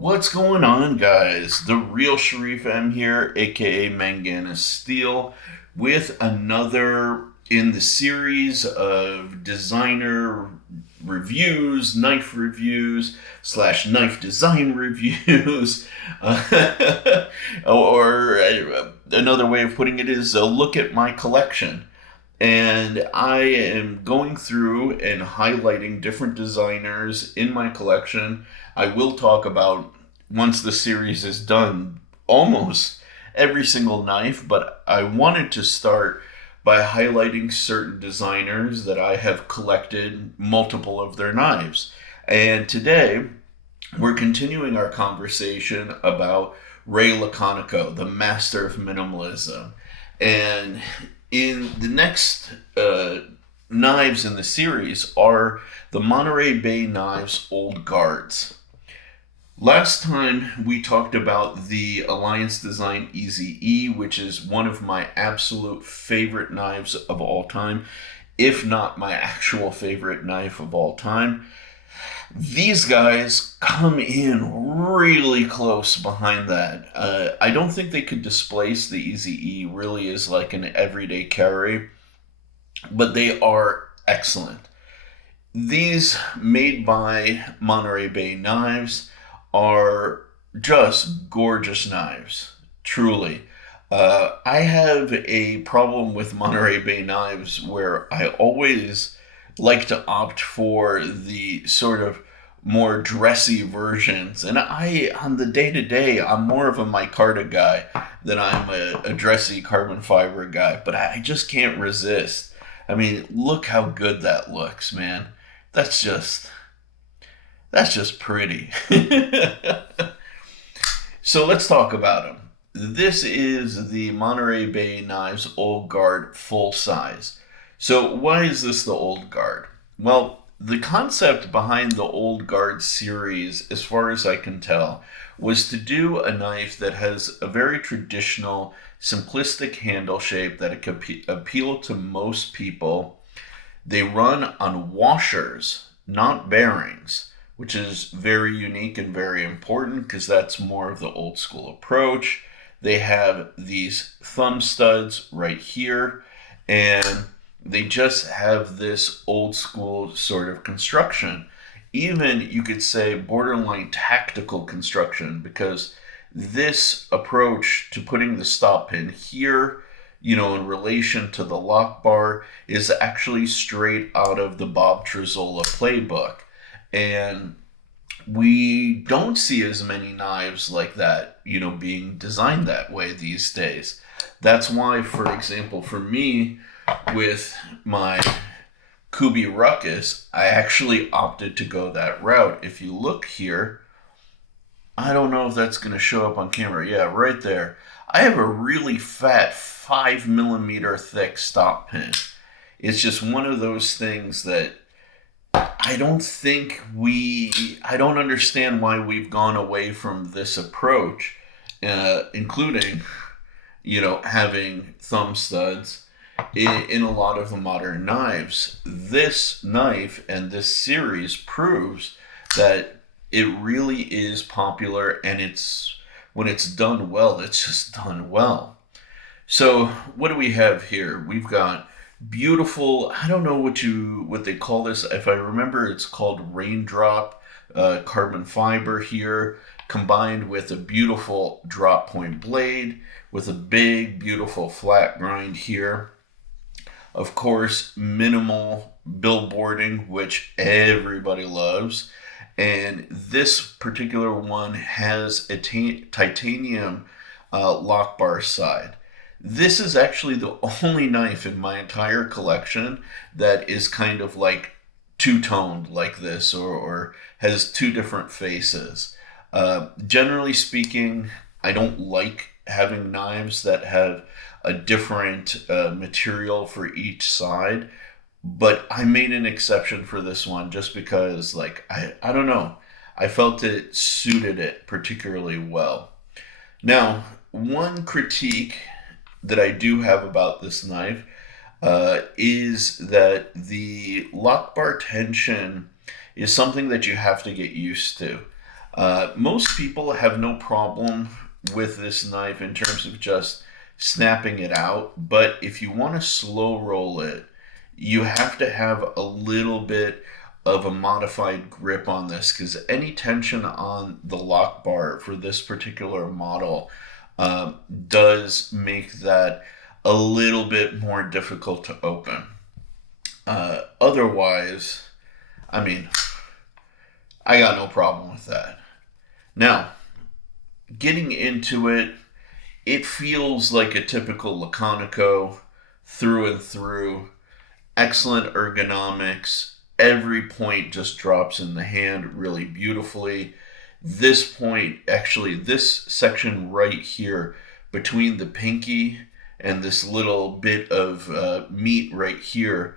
What's going on, guys? TheRealSherifM here, aka ManganasSteel, with another in the series of designer reviews, knife reviews, slash knife design reviews, or another way of putting it is a look at my collection. And I am going through and highlighting different designers in my collection. I will talk about, once the series is done, almost every single knife, but I wanted to start by highlighting certain designers that I have collected multiple of their knives. And today, we're continuing our conversation about Ray Laconico, the master of minimalism. And in the next knives in the series are the Monterey Bay Knives Old Guards. Last time we talked about the Alliance Design EZE, which is one of my absolute favorite knives of all time, if not my actual favorite knife of all time. These guys come in really close behind that. I don't think they could displace the EZE, really is like an everyday carry, but they are excellent. These, made by Monterey Bay Knives, are just gorgeous knives, truly. I have a problem with Monterey Bay Knives where I always like to opt for the sort of more dressy versions. And on the day-to-day, I'm more of a micarta guy than I'm a dressy carbon fiber guy. But I just can't resist. I mean, look how good that looks, man. That's just pretty. So let's talk about them. This is the Monterey Bay Knives Old Guard full size. So why is this the Old Guard? Well, the concept behind the Old Guard series, as far as I can tell, was to do a knife that has a very traditional, simplistic handle shape that could appeal to most people. They run on washers, not bearings, which is very unique and very important because that's more of the old school approach. They have these thumb studs right here, and they just have this old school sort of construction. Even, you could say, borderline tactical construction, because this approach to putting the stop pin here, in relation to the lock bar, is actually straight out of the Bob Trezola playbook. And we don't see as many knives like that, being designed that way these days. That's why, for example, for me, with my KUBEY RUCKUS, I actually opted to go that route. If you look here, I don't know if that's going to show up on camera. Yeah, right there. I have a really fat 5mm thick stop pin. It's just one of those things that I don't understand why we've gone away from this approach, including, having thumb studs in a lot of the modern knives. This knife and this series proves that it really is popular, and when it's done well, it's just done well. So what do we have here? We've got beautiful, I don't know what they call this. If I remember, it's called raindrop carbon fiber here, combined with a beautiful drop point blade with a big, beautiful flat grind here. Of course, minimal billboarding, which everybody loves. And this particular one has a titanium lock bar side. This is actually the only knife in my entire collection that is kind of like two-toned like this, or has two different faces. Generally speaking, I don't like having knives that have a different material for each side, but I made an exception for this one just because, I don't know, I felt it suited it particularly well. Now, one critique that I do have about this knife is that the lock bar tension is something that you have to get used to. Most people have no problem with this knife in terms of just snapping it out, but if you want to slow roll it, you have to have a little bit of a modified grip on this, because any tension on the lock bar for this particular model does make that a little bit more difficult to open. Otherwise, I mean, I got no problem with that. Now, getting into it, it feels like a typical Laconico through and through. Excellent ergonomics. Every point just drops in the hand really beautifully. This point, actually, this section right here between the pinky and this little bit of meat right here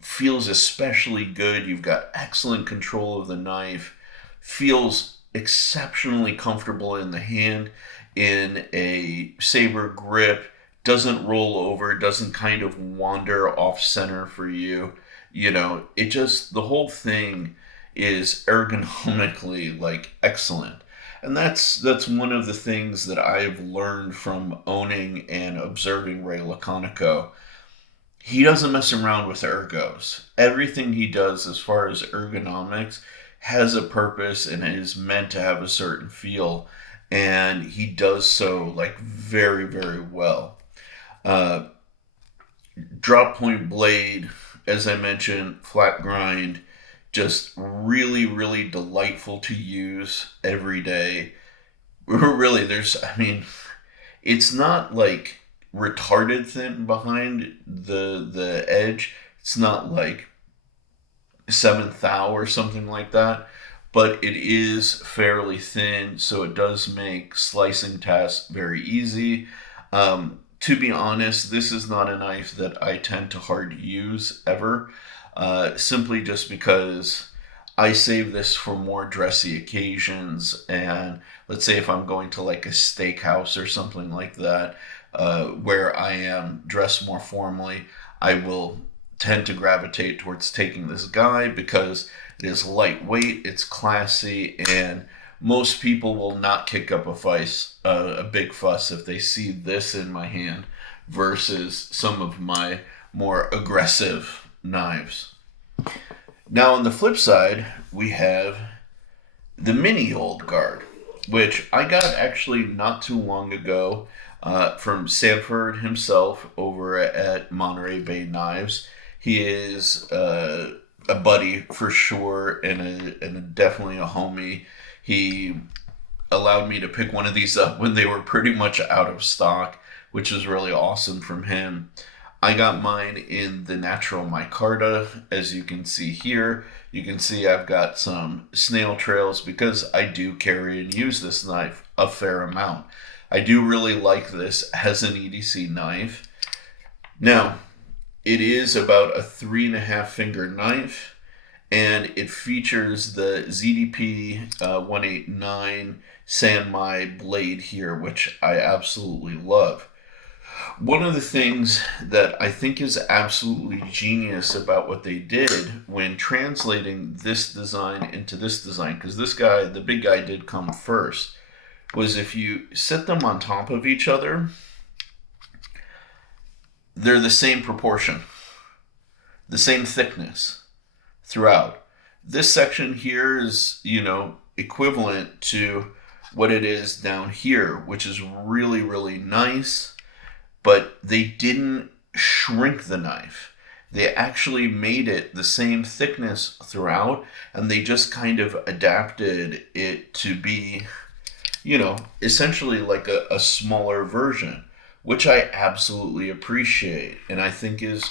feels especially good. You've got excellent control of the knife. Feels exceptionally comfortable in the hand, in a saber grip. Doesn't roll over, doesn't kind of wander off center for you. You know, it just, the whole thing is ergonomically like excellent. And that's one of the things that I've learned from owning and observing Ray Laconico. He doesn't mess around with ergos. Everything he does as far as ergonomics has a purpose and is meant to have a certain feel. And he does so like very, very well. Drop point blade, as I mentioned, flat grind, just really, really delightful to use every day. Really, it's not like retarded thin behind the edge. It's not like 7th thou or something like that, but it is fairly thin, so it does make slicing tasks very easy. To be honest, this is not a knife that I tend to hard use ever, simply just because I save this for more dressy occasions. And let's say if I'm going to like a steakhouse or something like that, where I am dressed more formally, I will tend to gravitate towards taking this guy because it is lightweight, it's classy, and most people will not kick up a big fuss if they see this in my hand versus some of my more aggressive knives. Now on the flip side, we have the mini old guard, which I got actually not too long ago from Sanford himself over at Monterey Bay Knives. He is a buddy for sure, and definitely a homie. He allowed me to pick one of these up when they were pretty much out of stock, which was really awesome from him. I got mine in the natural micarta, as you can see here. You can see I've got some snail trails because I do carry and use this knife a fair amount. I do really like this as an EDC knife. Now, it is about a 3.5 finger knife, and it features the ZV-E10 Sanmai blade here, which I absolutely love. One of the things that I think is absolutely genius about what they did when translating this design into this design, because this guy, the big guy, did come first, was if you sit them on top of each other, they're the same proportion, the same thickness throughout. This section here is, equivalent to what it is down here, which is really, really nice, but they didn't shrink the knife. They actually made it the same thickness throughout, and they just kind of adapted it to be, essentially like a smaller version, which I absolutely appreciate and I think is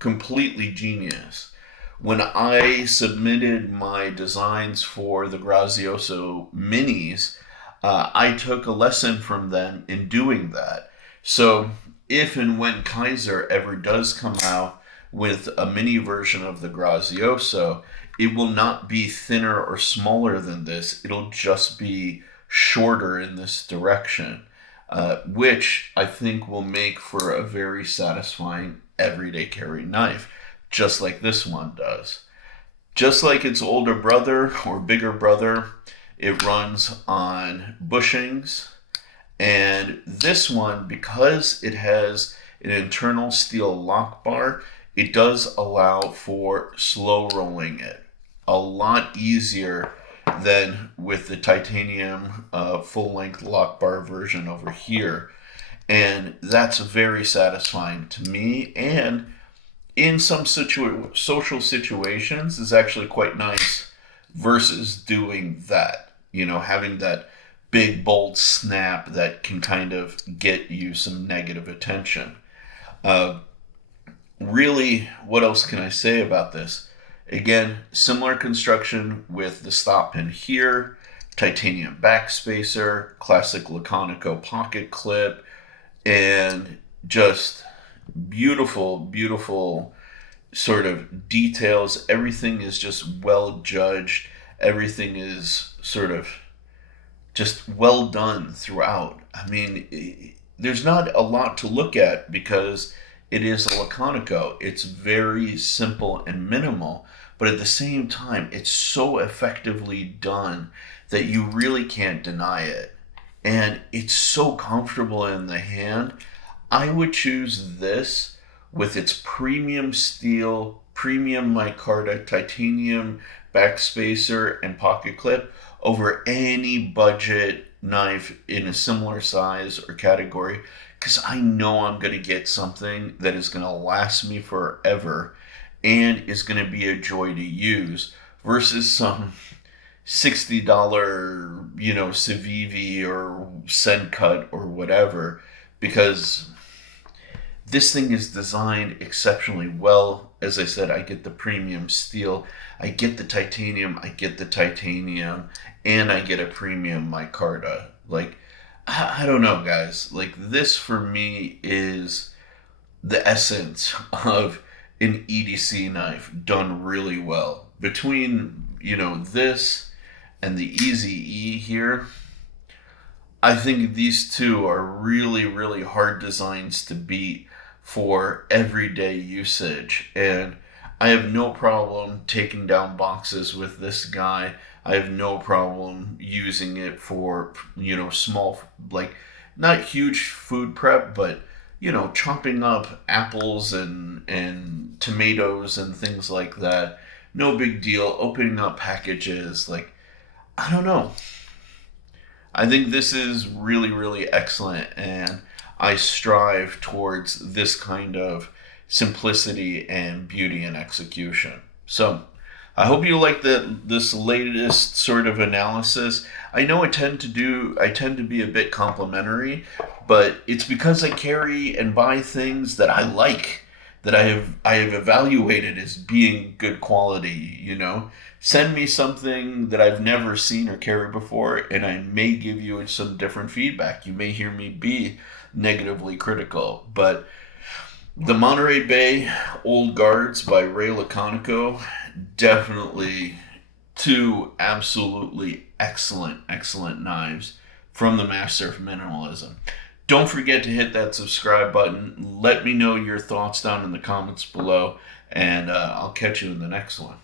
completely genius. When I submitted my designs for the GRAZIOSO minis, I took a lesson from them in doing that. So if and when KIZER ever does come out with a mini version of the GRAZIOSO, it will not be thinner or smaller than this. It'll just be shorter in this direction, which I think will make for a very satisfying everyday carry knife, just like this one does. Just like its older brother or bigger brother, It runs on bushings. And this one, because it has an internal steel lock bar, it does allow for slow rolling it. A lot easier than with the titanium full-length lock bar version over here. And that's very satisfying to me. And in some social situations is actually quite nice versus doing that. You know, having that big, bold snap that can kind of get you some negative attention. Really, what else can I say about this? Again, similar construction with the stop pin here, titanium backspacer, classic Laconico pocket clip, and just beautiful, beautiful sort of details. Everything is just well judged. Everything is sort of just well done throughout. I mean, there's not a lot to look at because it is a Laconico. It's very simple and minimal, but at the same time, it's so effectively done that you really can't deny it. And it's so comfortable in the hand. I would choose this with its premium steel, premium micarta, titanium backspacer and pocket clip over any budget knife in a similar size or category, because I know I'm going to get something that is going to last me forever and is going to be a joy to use versus some $60, you know, Civivi or Sencut or whatever, because this thing is designed exceptionally well. As I said, I get the premium steel, I get the titanium, and I get a premium micarta. Like, I don't know, guys. Like, this for me is the essence of an EDC knife done really well. Between, you know, this and the Easy E here, I think these two are really, really hard designs to beat for everyday usage. And I have no problem taking down boxes with this guy. I have no problem using it for, you know, small, like, not huge food prep, but, you know, chopping up apples and tomatoes and things like that. No big deal. Opening up packages, like, I don't know. I think this is really, really excellent, and I strive towards this kind of simplicity and beauty and execution. So I hope you like this latest sort of analysis. I know I tend to be a bit complimentary, but it's because I carry and buy things that I like, that I have evaluated as being good quality, you know. Send me something that I've never seen or carried before, and I may give you some different feedback. You may hear me be negatively critical, but the Monterey Bay Old Guards by Ray Laconico, definitely two absolutely excellent knives from the master of minimalism. Don't forget to hit that subscribe button. Let me know your thoughts down in the comments below, and I'll catch you in the next one.